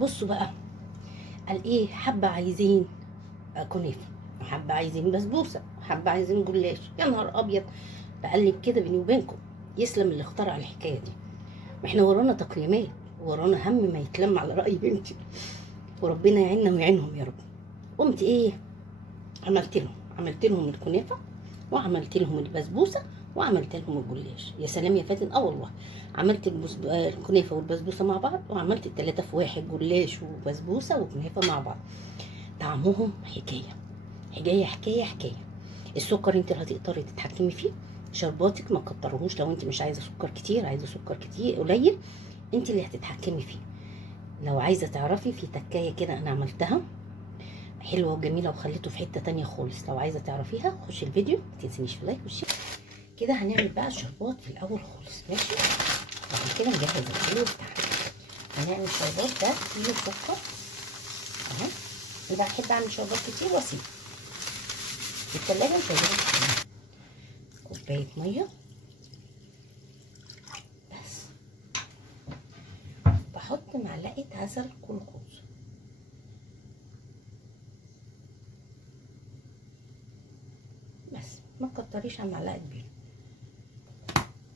بصوا بقى، قال ايه؟ حبه عايزين كنافه، وحبه عايزين بسبوسه، وحبه عايزين جلاش. يا نهار ابيض! بقلب كده بيني وبينكم، يسلم اللي اخترع الحكايه دي. ما احنا ورانا تقييمات، ورانا هم ما يتلم على راي بنتي، وربنا يعيننا ويعينهم يا رب. قمت ايه؟ عملت لهم الكنافه، وعملت لهم البسبوسه، وعملت لهم الجلاش. يا سلام يا فاتن! اه والله، عملت الكنافه والبسبوسه مع بعض، وعملت التلاته في واحد، جلاش وبسبوسه وكنافه مع بعض. طعمهم حكايه. السكر انت اللي هتقدري تتحكمي فيه. شرباتك ما تكترهوش، لو انت مش عايزه سكر كتير، عايزه سكر كتير قليل، انت اللي هتتحكمي فيه. لو عايزه تعرفي، في تكايه كده انا عملتها حلوه وجميله، وخليته في حته تانية خالص. لو عايزه تعرفيها خشي الفيديو، ما تنسينيش في لايك وشير. كده هنعمل بقى الشربات في الاول خالص، ماشي؟ بعد كده نجهز الحلو بتاعنا. هنعمل الشربات ده كيلو سكر اهو. انا بحب اعمل شربات كتير واسيب في التلاجة، مش هيجيبوا كتير. كوبايه ميه بس. بحط معلقه عسل كلوكوز، بس ما تكتريش عن معلقه كبيره.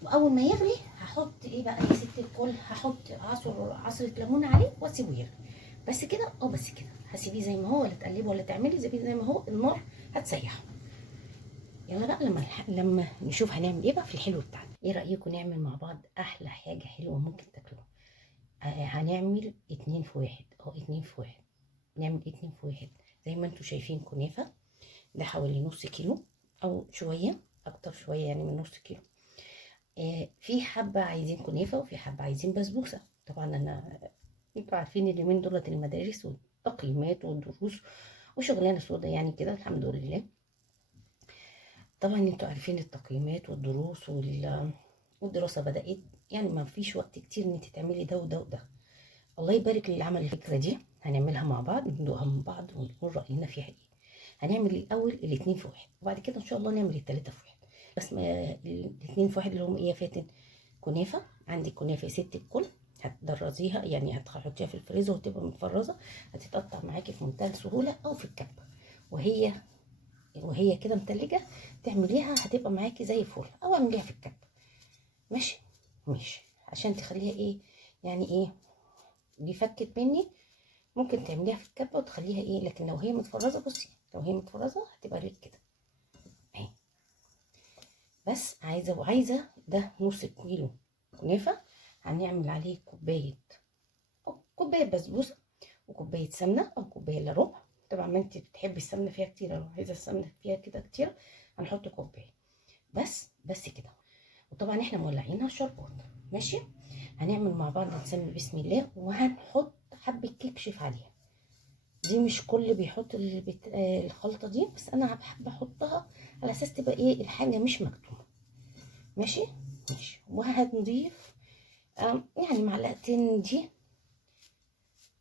واول ما يغلي هحط ايه بقى يا ست الكل؟ هحط عصره ليمون عليه واسيبه يغلي. بس كده، بس كده. هسيبيه زي ما هو، ولا تقلبه ولا تعملي، سيبيه زي ما هو، النار هتسيحه. يلا بقى لما نشوف هنعمل ايه بقى في الحلو بتاعنا. ايه رايكم نعمل مع بعض احلى حاجه حلوه ممكن تاكلوها؟ هنعمل اتنين في واحد، اتنين في واحد. نعمل اتنين في واحد. زي ما انتم شايفين كنافه، ده حوالي نص كيلو او شويه اكتر شويه، يعني من نص كيلو. في حبة عايزين كنافة، وفي حبة عايزين بسبوسة. طبعا انتوا عارفين اليومين دولت المدارس والتقييمات والدروس وشغلانة سودا يعني كده، الحمد لله. طبعا انتوا عارفين التقييمات والدروس والدراسة بدأت، يعني ما فيش وقت كتير ان انت تعملي ده وده وده. الله يبارك للي عمل الفكرة دي. هنعملها مع بعض، ندوقها من بعض ونقول رأينا فيها ايه. هنعمل الاول الاتنين في واحد، وبعد كده ان شاء الله نعمل التلاتة في واحد. بس الاتنين في واحد اللي هم ايه يا فاتن؟ كنافه. عندي كنافه يا ست الكل، هتدرزيها يعني، هتحطيها في الفريزر وتبقى متفرزه، هتتقطع معاكي في منتهى السهوله، او في الكبه وهي كده متلجه. تعمليها هتبقى معاكي زي الفل، او اعمليها في الكبه. ماشي ماشي. عشان تخليها ايه يعني، ايه دي فكت مني. ممكن تعمليها في الكبه وتخليها ايه، لكن لو هي متفرزه، بصي لو هي متفرزه هتبقى لك كده اهي. بس عايزه ده نص كيلو كنافه. هنعمل عليه كوبايه بسبوسه، وكوبايه سمنه او كوبايه الا ربع. طبعا ما انت بتحبي السمنه فيها كتير، لو عايزه السمنه فيها كده كتير هنحط كوبايه بس كده. وطبعا احنا مولعين على الشربات، ماشي. هنعمل مع بعض، نسمي بسم الله، وهنحط حبه كيك شيف عليها. دي مش كل بيحط الخلطه دي، بس انا بحب احطها على اساس تبقى ايه الحاجه مش مكتومه. ماشي ماشي. وهنضيف يعني معلقتين،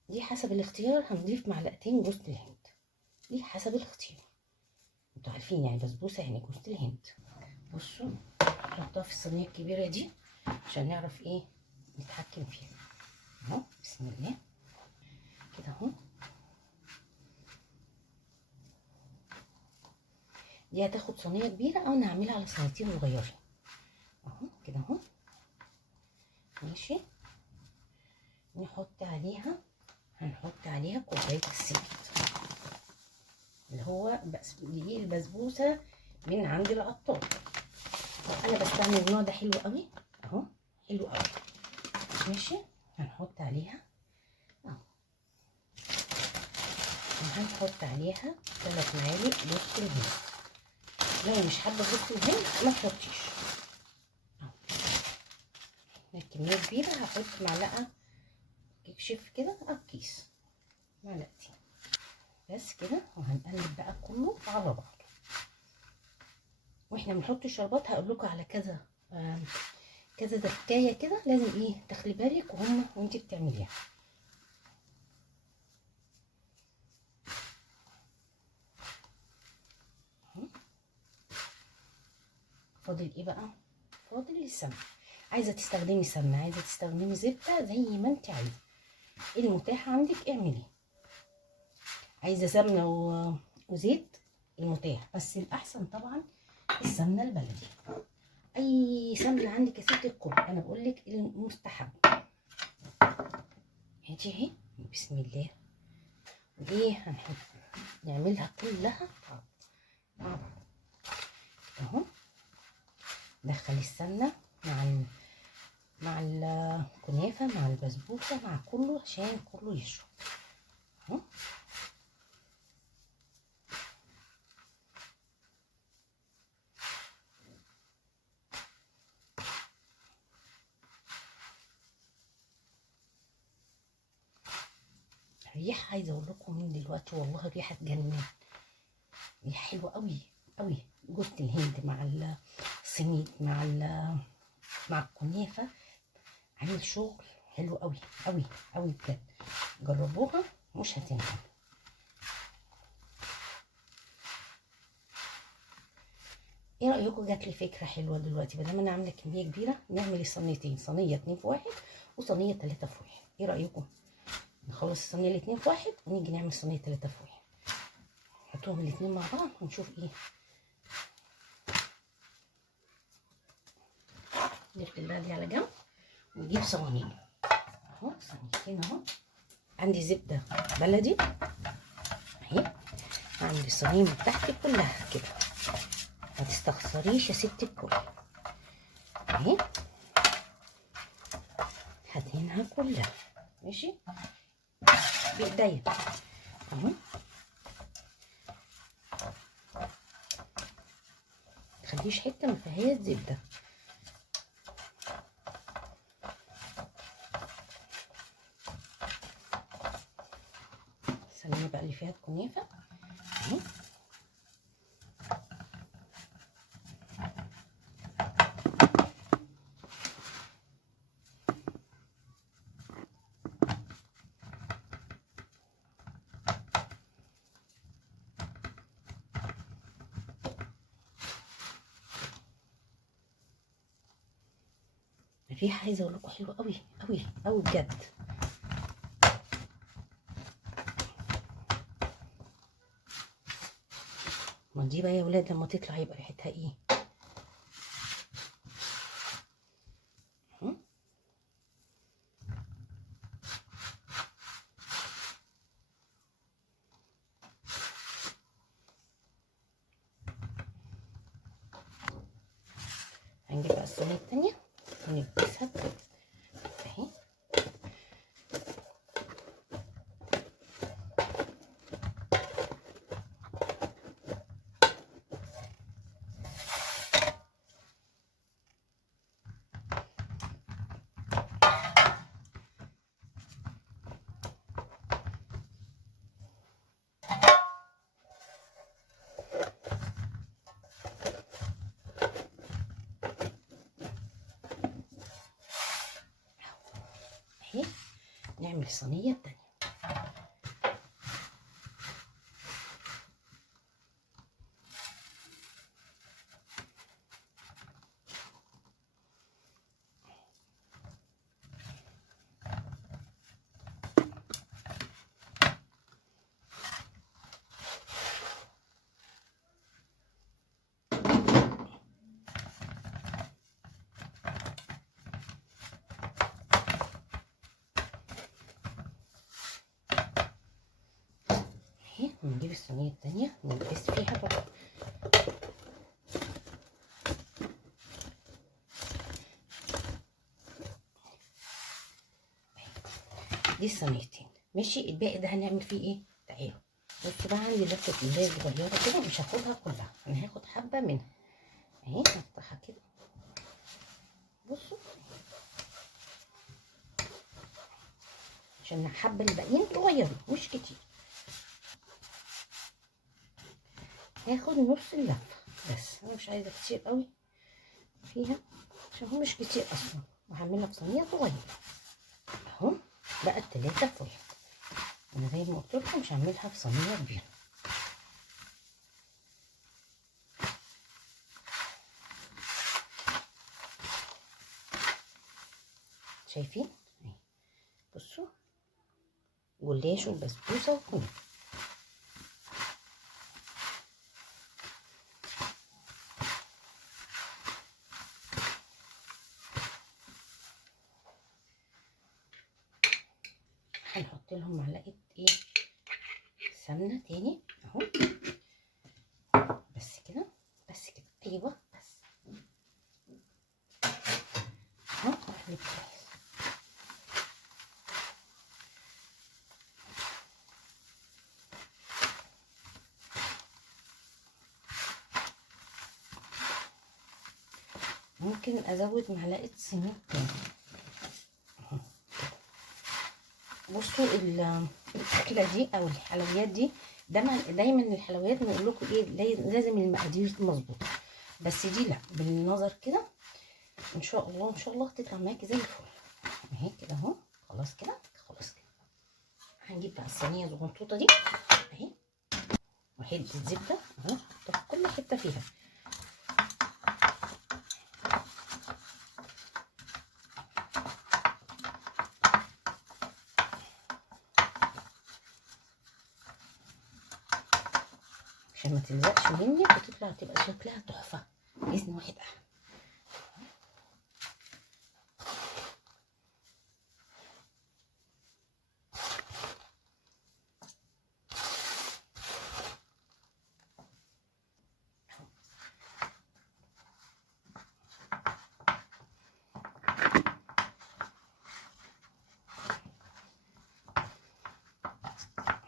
دي حسب الاختيار. هنضيف معلقتين جوز الهند، دي حسب الاختيار. انتوا عارفين يعني بسبوسه يعني جوز الهند. بصوا، نحطها في الصينيه الكبيره دي عشان نعرف ايه نتحكم فيها. اهو بسم الله كده اهو. دي هتاخد صينيه كبيره، او نعملها على صينيتين صغيرين اهو كده اهو. ماشي. هنحط عليها كوبايه الزيت، اللي هو بس دي البسبوسه من عند العطار. انا بستعمل النوع ده، حلو قوي اهو، حلو قوي. ماشي. هنحط عليها اهو، وهنحط عليها 3 معالق جوز الهند. لو مش حابه جوز الهند ما تحطيش اهو. كميه كبيره هحط معلقه كيك شيف كده، او كيس معلقتين بس كده. وهنقلب بقى كله على بعض. واحنا بنحط الشربات هقول لكم على كذا تفكايه كده، لازم ايه تاخلي بالك وانت بتعمليها. فاضل ايه بقى؟ فاضل السمنه. عايزه تستخدمي سمنه، عايزه تستخدمي زبده، زي ما انت عايزه. المتاح عندك اعمليه. عايزه سمنه وزيت، المتاح، بس الاحسن طبعا السمنه البلدي. اي سمنه عندك يا ستي الكل، انا بقول لك المستحب. ادي اهي، بسم الله. ودي هنحط نعملها كلها مع بعض اهو. دخل السمنه مع الكنافه مع البسبوسه مع كله عشان كله يشرب اهو. الريحه عايزه اقول لكم من دلوقتي والله الريحه تجنن، ريحه حلوه قوي قوي. جوز الهند مع السميد مع الكنافه عامل شغل حلو قوي قوي قوي بجد. جربوها مش هتندموا. ايه رايكم؟ جات لي فكره حلوه دلوقتي، بدل ما انا عامله كميه كبيره نعمل الصينيتين، صينيه 2 في 1 وصينيه 3 في 1. ايه رايكم؟ نخلص الصينيه الاتنين في 1 ونيجي نعمل صينيه 3 في 1. نحطهم الاتنين مع بعض ونشوف ايه. نركن بقى دي على جنب ونجيب صواني اهو، صينيتين اهو. عندي زبده بلدي اهي، هعمل الصينيه بتاعتي كلها كده، ما تستخسريش يا ست الكل اهي. هدهنها كلها ماشي بايديا اهو. متخليش حته ما فيهاش زبده. الصينيه بقى اللي فيها الكنافه اهي. الريحه عايزه اقول لكم حلوه قوي قوي قوي بجد. ما دي بقى يا ولاد لما تطلع يبقى ريحتها ايه. هنجيب بقى الصينيه التانيه ونكبسها اهي. اهي نعمل الصينيه التانيه. اهي ونجيب الصينيه التانيه نلبس فيها بقى. دي الصينيتين ماشي. الباقي ده هنعمل فيه ايه؟ تعالوا بصوا بقى. عندي لفه اللي هي صغيره كده، مش هاخدها كلها، انا هاخد حبه منها اهي. نفتحها كده بصوا، عشان الحبه اللي باقيين صغيرين مش كتير. هاخد نص اللفه بس، انا مش عايزه كتير قوي فيها عشان هو مش كتير اصلا، وهعملها في صينيه صغيره اهو. بقى التلاته فل. انا زي ما قلت لكم مش هعملها في صينيه كبيره. شايفين اهي؟ بصوا الجلاش والبسبوسه والكنافه. هنحط لهم معلقه ايه سمنه تاني اهو، بس كده بس كده، ايوه بس اهو، واقلب كويس. ممكن ازود معلقه سميد تاني اهو. بصوا الاكله دي او الحلويات دي دايما الحلويات نقول لكم ايه لازم المقادير مظبوطه، بس دي لا، بالنظر كده ان شاء الله ان شاء الله تطلع معاكي زي الفل اهي كده اهو. خلاص كده خلاص كده. هنجيب بقى الصينيه الزغنطوطه دي اهي، وحته زبده اهو نحطها في كل حته فيها. عشان ما تلزقش مني وتطلع تبقى شكلها تحفه باذن واحد احد.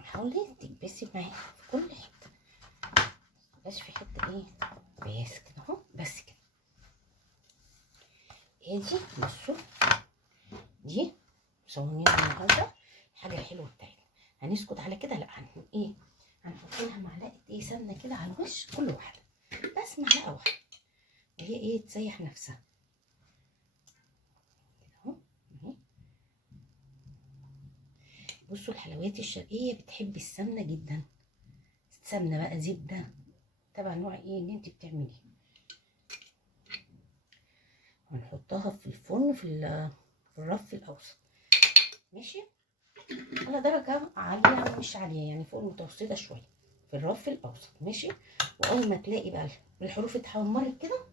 حاولي تكبسي معايا في كل حته، مبقاش في حته ايه، بس كده اهو بس كده. ادي بصوا دي مسويين النهارده الحاجه الحلوه بتاعتنا. هنسكت على كده؟ لا، ايه، هنحط لها معلقه ايه سمنه كده على الوش كل واحده، بس معلقه واحده، وهي ايه تسيح نفسها كده اهو اهي. بصوا الحلويات الشرقيه بتحب السمنه جدا، سمنه بقى زبده تبع نوع ايه اللي انت بتعمليه. هنحطها في الفرن في الرف الاوسط ماشي، على درجه عاليه مش عاليه، يعني فوق المتوسطه شويه في الرف الاوسط ماشي. واول ما تلاقي بقى الحروف اتحمرت كده،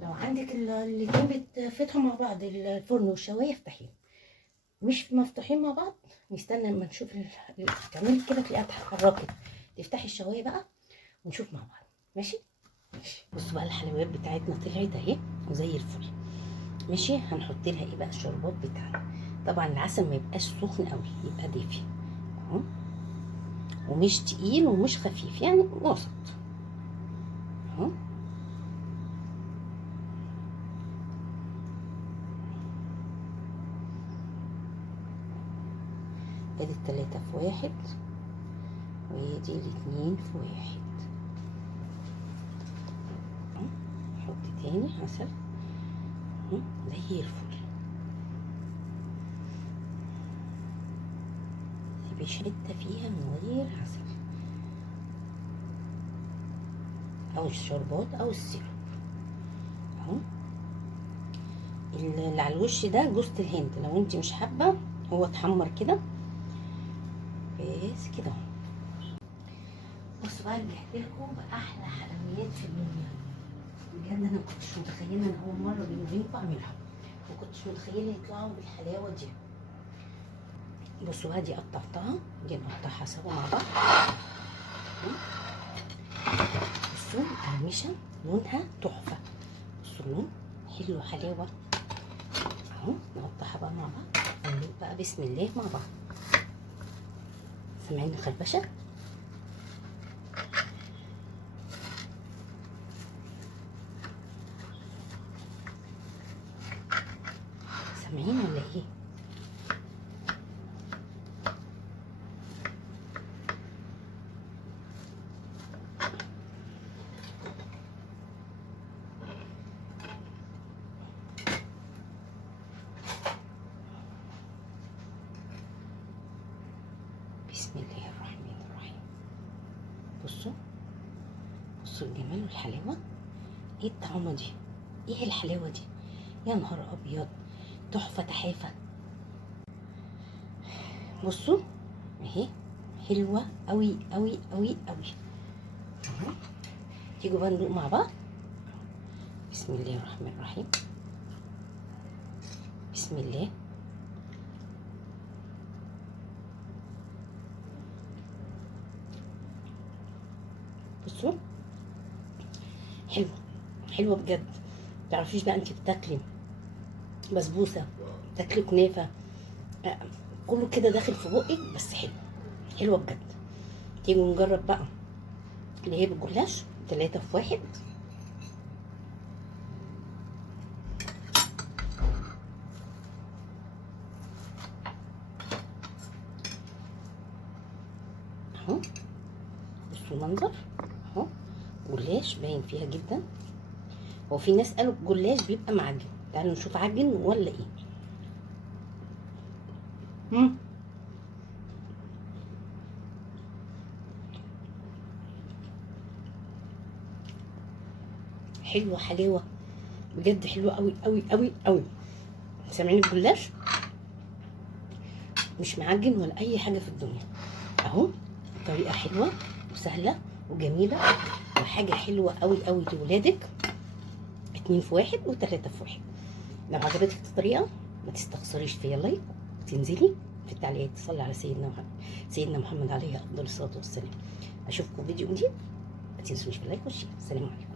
لو عندك الاتنين بتفتحوا مع بعض الفرن والشوايه افتحيهم، مش مفتوحين مع بعض نستنى اما نشوف تعملي كده تلاقيها اتحركت، تفتحي الشوايه بقى ونشوف مع بعض ماشي. ماشي بصوا بقى الحلويات بتاعتنا طلعت اهي وزي الفل ماشي. هنحط لها ايه بقى الشربات بتاعنا. طبعا العسل ما يبقاش سخن قوي، يبقى دافي اهو، ومش تقيل ومش خفيف، يعني وسط اهو. ادي التلاتة في واحد، وادي الاتنين في واحد اهو. نحط تاني عسل اهو زي الفل، مفيش حته فيها من غير عسل او الشربات او السيرب اهو. اللي على الوش ده جوز الهند، لو انت مش حابه هو اتحمر كده بس كده اهو. بصوا بقى رجعت لكم باحلى حلويات في الدنيا بجد. انا ما كنتش متخيله، انا اول مره بيني وبينكم اعملها، ما كنتش متخيله يطلعوا بالحلاوه دي. بصوا بقى دي قطعتها، دي نقطعها سوا مع بعض. بصوا مقرمشه لونها تحفه، بصوا اللون حلو حلاوه اهو. نقطعها بقى مع بعض ونقول بقى بسم الله مع بعض. سامعين الخربشه؟ سامعين ولا ايه؟ بسم الله الرحمن الرحيم. بصوا بصوا الجمال والحلاوه، ايه الطعمه دي، ايه الحلاوه دي، يا نهار ابيض، تحفه تحافه. بصوا اهي حلوه قوي قوي قوي قوي. تيجوا بقى ندوق مع بعض. بسم الله الرحمن الرحيم. بسم الله. بصوا حلوه حلوه بجد. متعرفيش بقى انت بتاكلي بسبوسه، بتاكلي كنافه، كله كده داخل في بقك، بس حلوه بجد. تيجوا نجرب بقى اللي هي بالجلاش 3 في 1. اهو بصوا المنظر اهو، جلاش باين فيها جدا. هو في ناس قالوا الجلاش بيبقى معجن، تعالوا نشوف عجن ولا ايه. حلوه حلاوه بجد، حلوه قوي قوي قوي قوي. سامعين الجلاش مش معجن ولا اي حاجه في الدنيا اهو. طريقه حلوه وسهله وجميله، وحاجه حلوه قوي قوي لولادك. 2 في 1 و3 في 1. لو عجبتك الطريقه ما تستخسريش فيا لايك، وتنزلي في التعليقات تصلي على سيدنا محمد عليه افضل الصلاه والسلام. اشوفكم في فيديو جديد، ما تنسوش باللايك والشير. السلام عليكم.